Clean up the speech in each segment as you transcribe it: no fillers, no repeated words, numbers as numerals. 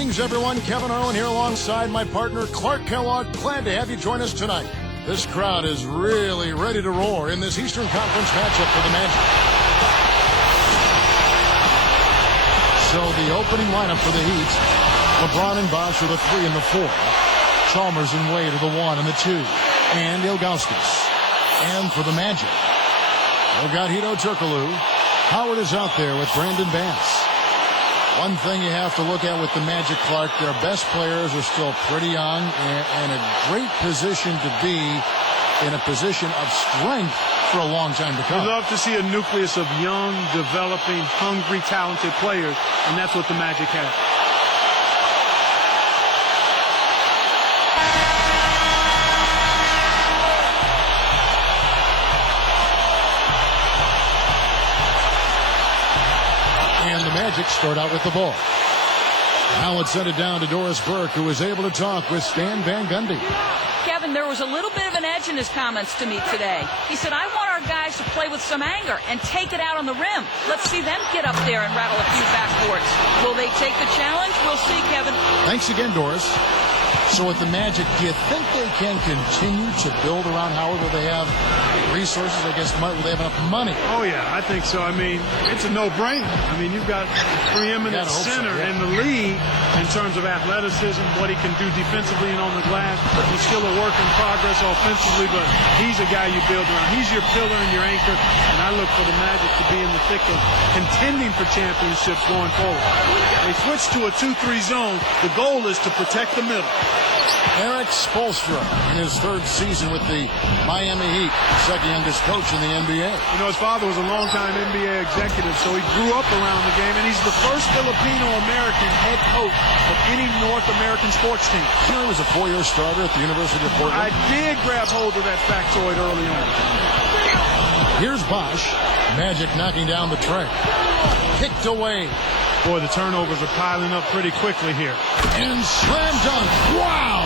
Greetings, everyone. Kevin Harlan here alongside my partner, Clark Kellogg. Glad to have you join us tonight. This crowd is really ready to roar in this Eastern Conference matchup for the Magic. So the opening lineup for the Heat, LeBron and Bosh are the 3 and the 4. Chalmers and Wade are the 1 and the 2. And Ilgauskas. And for the Magic, they've got Hedo Turkoglu. Howard is out there with Brandon Bass. One thing you have to look at with the Magic, Clark, their best players are still pretty young and a great position to be in a position of strength for a long time to come. You love to see a nucleus of young, developing, hungry, talented players, and that's what the Magic have. And the Magic start out with the ball. Now let's send it down to Doris Burke, who was able to talk with Stan Van Gundy. Kevin, there was a little bit of an edge in his comments to me today. He said, I want our guys to play with some anger and take it out on the rim. Let's see them get up there and rattle a few backboards. Will they take the challenge? We'll see, Kevin. Thanks again, Doris. So with the Magic, do you think they can continue to build around Howard? Will they have resources? I guess will they have enough money? Oh, yeah, I think so. I mean, it's a no-brainer. I mean, you've got a preeminent center in the league in terms of athleticism, what he can do defensively and on the glass. He's still a work in progress offensively, but he's a guy you build around. He's your pillar and your anchor, and I look for the Magic to be in the thick of contending for championships going forward. They switch to a 2-3 zone. The goal is to protect the middle. Erik Spoelstra in his 3rd season with the Miami Heat, second youngest coach in the NBA. You know, his father was a longtime NBA executive, so he grew up around the game, and he's the first Filipino-American head coach of any North American sports team. You know, he was a 4-year starter at the University of Portland. I did grab hold of that factoid early on. Here's Bosh. Magic knocking down the tray. Kicked away. Boy, the turnovers are piling up pretty quickly here. And slam dunk. Wow!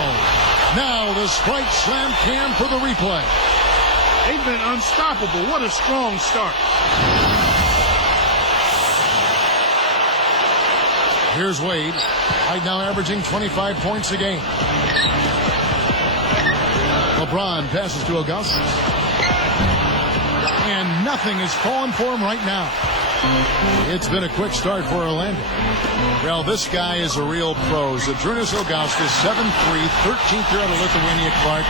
Now the Sprite Slam Cam for the replay. They've been unstoppable. What a strong start. Here's Wade. Right now averaging 25 points a game. LeBron passes to Ilgauskas. And nothing is falling for him right now. It's been a quick start for Orlando. Well, this guy is a real pro. Zydrunas Ilgauskas, 7'3", 13th year out of Lithuania, Clark.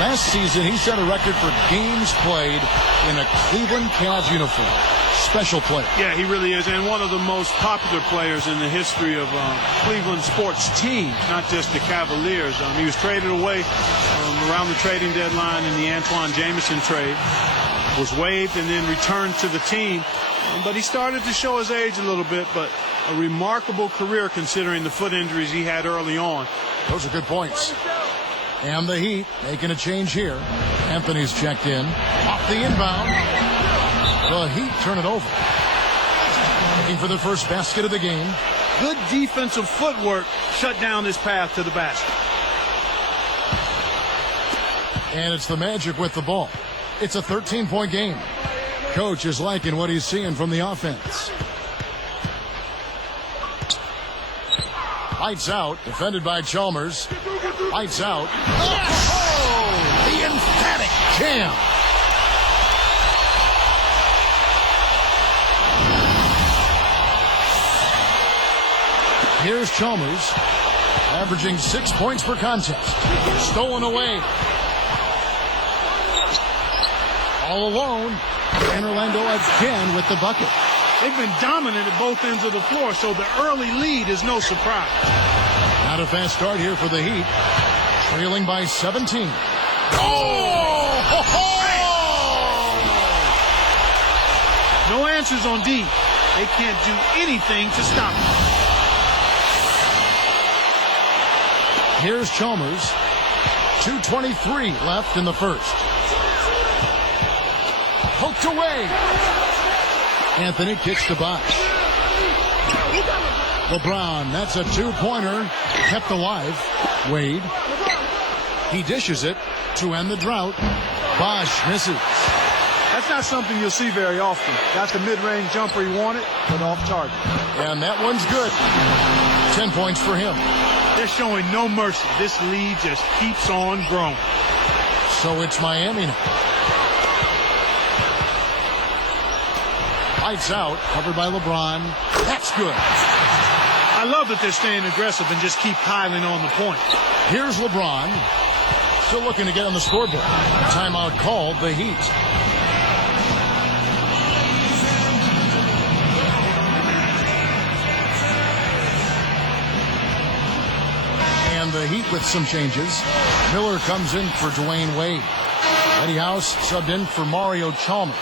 Last season, he set a record for games played in a Cleveland Cavs uniform. Special player. Yeah, he really is, and one of the most popular players in the history of Cleveland sports teams, not just the Cavaliers. He was traded away around the trading deadline in the Antoine Jamison trade. Was waived and then returned to the team. But he started to show his age a little bit, but a remarkable career considering the foot injuries he had early on. Those are good points. And the Heat making a change here. Anthony's checked in. Off the inbound. The Heat turn it over. Looking for the first basket of the game. Good defensive footwork shut down his path to the basket. And it's the Magic with the ball. It's a 13-point game. Coach is liking what he's seeing from the offense. Lights out, defended by Chalmers. Lights out. Oh, the emphatic jam. Here's Chalmers, averaging 6 points per contest. Stolen away. All alone. And Orlando again with the bucket. They've been dominant at both ends of the floor, so the early lead is no surprise. Not a fast start here for the Heat. Trailing by 17. Oh! Ho, ho! No answers on D. They can't do anything to stop them. Here's Chalmers. 2:23 left in the first. Poked away. Anthony kicks to Bosh. LeBron, that's a 2-pointer. Kept alive. Wade. He dishes it to end the drought. Bosh misses. That's That's not something you'll see very often. Got the mid-range jumper he wanted, but off target. And that one's good. 10 points for him. They're showing no mercy. This lead just keeps on growing. So it's Miami now. Lights out, covered by LeBron. That's good. I love that they're staying aggressive and just keep piling on the points. Here's LeBron. Still looking to get on the scoreboard. Timeout called, the Heat. And the Heat with some changes. Miller comes in for Dwayne Wade. Eddie House subbed in for Mario Chalmers.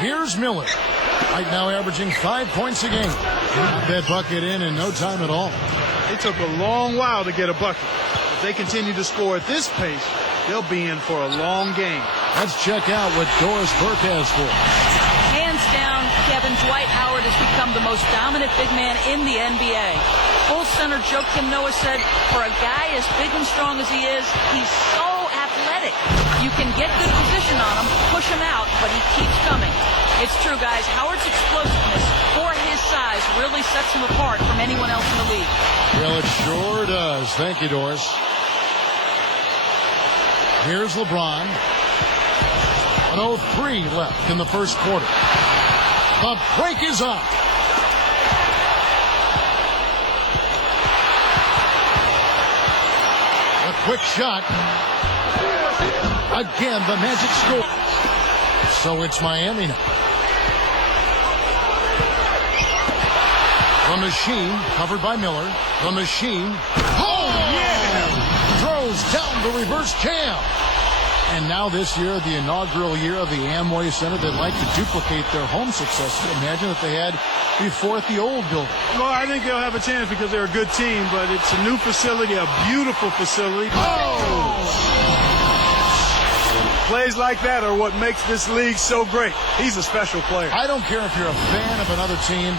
Here's Miller. Right now averaging 5 points a game. Got that bucket in no time at all. It took a long while to get a bucket. If they continue to score at this pace, they'll be in for a long game. Let's check out what Doris Burke has for us. Hands down, Kevin, Dwight Howard has become the most dominant big man in the NBA. Full center Joakim Noah said, for a guy as big and strong as he is, he's so athletic. You can get good position on him, push him out, but he keeps coming. It's true, guys. Howard's explosiveness for his size really sets him apart from anyone else in the league. Well, it sure does. Thank you, Doris. Here's LeBron. 1:03 left in the first quarter. The break is up. A quick shot. Again, the Magic scores. So it's Miami now. The Machine, covered by Miller. The Machine. Oh, yeah! Throws down the reverse jam. And now this year, the inaugural year of the Amway Center, they'd like to duplicate their home success. Imagine if they had before at the old building. Well, I think they'll have a chance because they're a good team, but it's a new facility, a beautiful facility. Oh! Plays like that are what makes this league so great. He's a special player. I don't care if you're a fan of another team.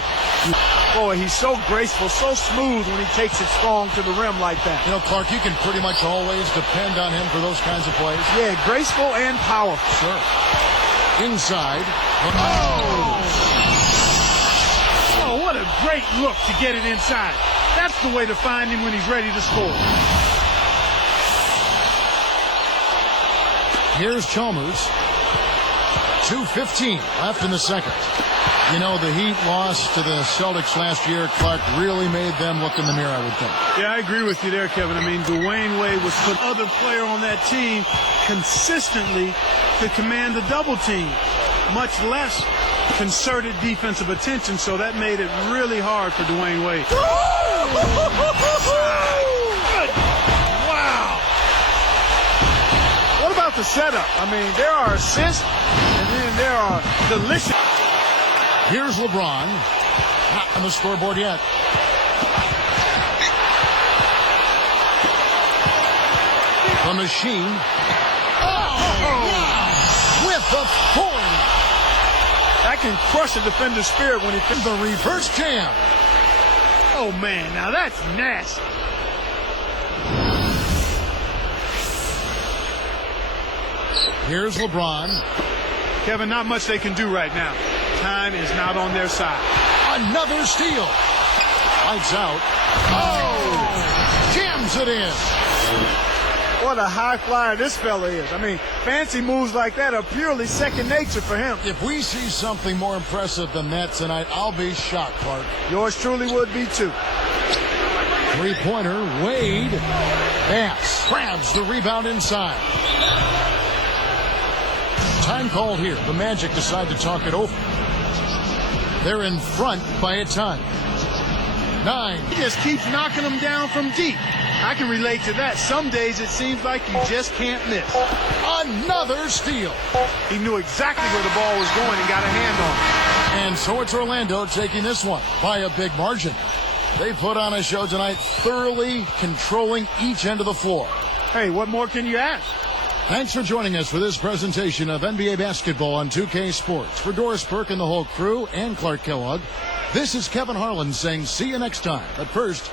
Boy, he's so graceful, so smooth when he takes it strong to the rim like that. You know, Clark, you can pretty much always depend on him for those kinds of plays. Yeah, graceful and powerful. Sure. Inside. Oh, what a great look to get it inside. That's the way to find him when he's ready to score. Here's Chalmers. 2:15 left in the second. You know, the Heat lost to the Celtics last year. Clark really made them look in the mirror, I would think. Yeah, I agree with you there, Kevin. I mean, Dwayne Wade was the other player on that team consistently to command the double team, much less concerted defensive attention, so that made it really hard for Dwayne Wade. Wow. What about the setup? I mean, there are assists, and then there are delicious. Here's LeBron. Not on the scoreboard yet. The Machine. With the 40. That can crush a defender's spirit when he hits The reverse jam. Oh, man, now that's nasty. Here's LeBron. Kevin, not much they can do right now. Time is not on their side. Another steal. Lights out. Oh! Jams it in. What a high flyer this fella is. I mean, fancy moves like that are purely second nature for him. If we see something more impressive than that tonight, I'll be shocked, Clark. Yours truly would be too. Three-pointer, Wade. Bass grabs the rebound inside. Time called here. The Magic decide to talk it over. They're in front by a ton. 9. He just keeps knocking them down from deep. I can relate to that. Some days it seems like you just can't miss. Another steal. He knew exactly where the ball was going and got a hand on it. And so it's Orlando taking this one by a big margin. They put on a show tonight, thoroughly controlling each end of the floor. Hey, what more can you ask? Thanks for joining us for this presentation of NBA basketball on 2K Sports. For Doris Burke and the whole crew and Clark Kellogg, this is Kevin Harlan saying see you next time. But first,